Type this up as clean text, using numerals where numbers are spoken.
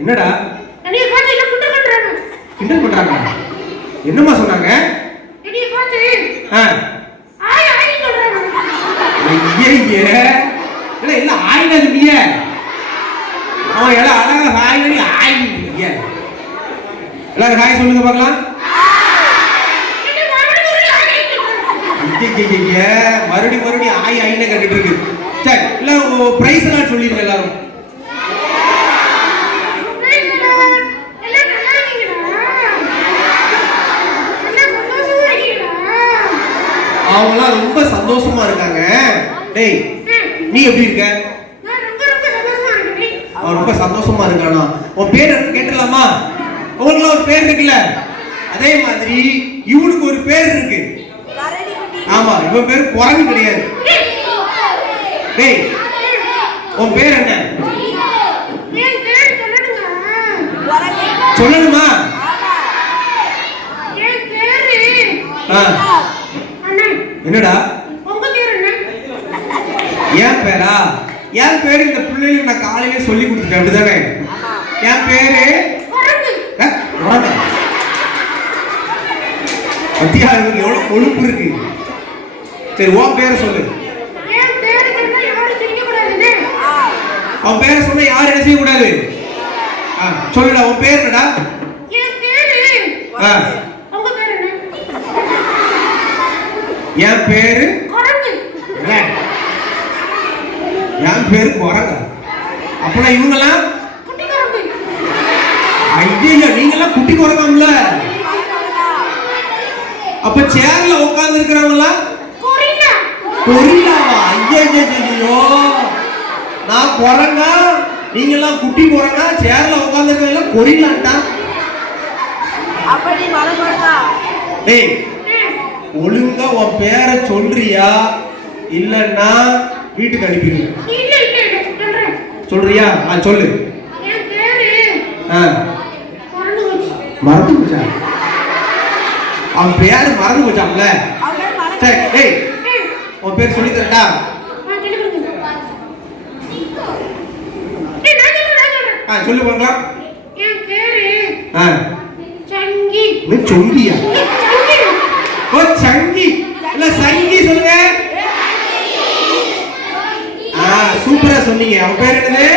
என்னடா என்னைய பார்த்து என்ன கிண்டல் பண்றாங்க? கிண்டல் பண்றாங்க? என்னம்மா சொன்னாங்க? என்னைய பார்த்து ஆய் ஆய் சொல்றாங்க. ஐயே இல்ல இல்ல ஆயினா நீங்க அவன் எல்லாம் அழகா ஹாய் நீ ஆய் நீங்க எல்லாரும் ஹாய் சொல்லுங்க பார்க்கலாம். மறுபடியும் ஆய் ஆயின்னு கட்டிட்டு இருக்கு. சரி எல்லாரும் பிரைஸ் எல்லாம் சொல்லிருங்க எல்லாரும். அவங்களாம் ரொம்ப சந்தோஷமா இருக்காங்க. டேய் நீ எப்படி இருக்க? அவன் ரொம்ப சந்தோஷமா இருக்கானா? உன் பேர் கேட்டலாமா? உங்களுக்கு ஒரு பேர் இருக்குல்ல, அதே மாதிரி இவனுக்கு ஒரு பேர் இருக்கு. ஆமா, இவன் பேர் குரங்கு கிடையாது. டேய் உன் பேர் என்ன? சொல்லணுமா? என்னடா என் பேரா? என் பேரு இந்த பிள்ளைகளுக்கு நான் காலையிலே சொல்லி கொடுத்துட்டேன், அப்படிதானே? என் பேரு மத்தியாவுக்கு எவ்வளவு கொழுப்பு இருக்கு. சரி உன் பேரை சொல்லு. அவன் பேரை சொன்ன யாரும் என்ன செய்யக்கூடாது. சொல்லுடா உன் பேர் என்னடா? என் பேரு என் பேரு குரங்க. அப்பனா இவங்கெல்லாம் ஐயா நீங்கெல்லாம் குட்டி குரங்கம்ல. அப்ப சேர்ல உட்கார்ந்து இருக்கிறவங்களா கொரில்லாவா? ஐயோ நான் குரங்கா, நீங்கெல்லாம் குட்டி குரங்கா, சேர்ல உட்கார்ந்து இருக்கிறவங்க கொரில்லாட்டா? டேய் ஒழுங்கா உன் பேரை சொல்றியா இல்லன்னா வீட்டுக்கு அனுப்பிடுங்க. சொல்றியா? சொல்லு. மறந்து போச்சா? அவன் பேரு மறந்து போச்சாம்ல. சரி டேய் உன் பேர் சொல்லி தரட்டா? சொல்லு பார்க்கலாம். சொங்கியா? ஓ சங்கி இல்ல சங்கி சொல்லுங்க. சூப்பரா சொன்னீங்க. அவன் பேர் என்னது?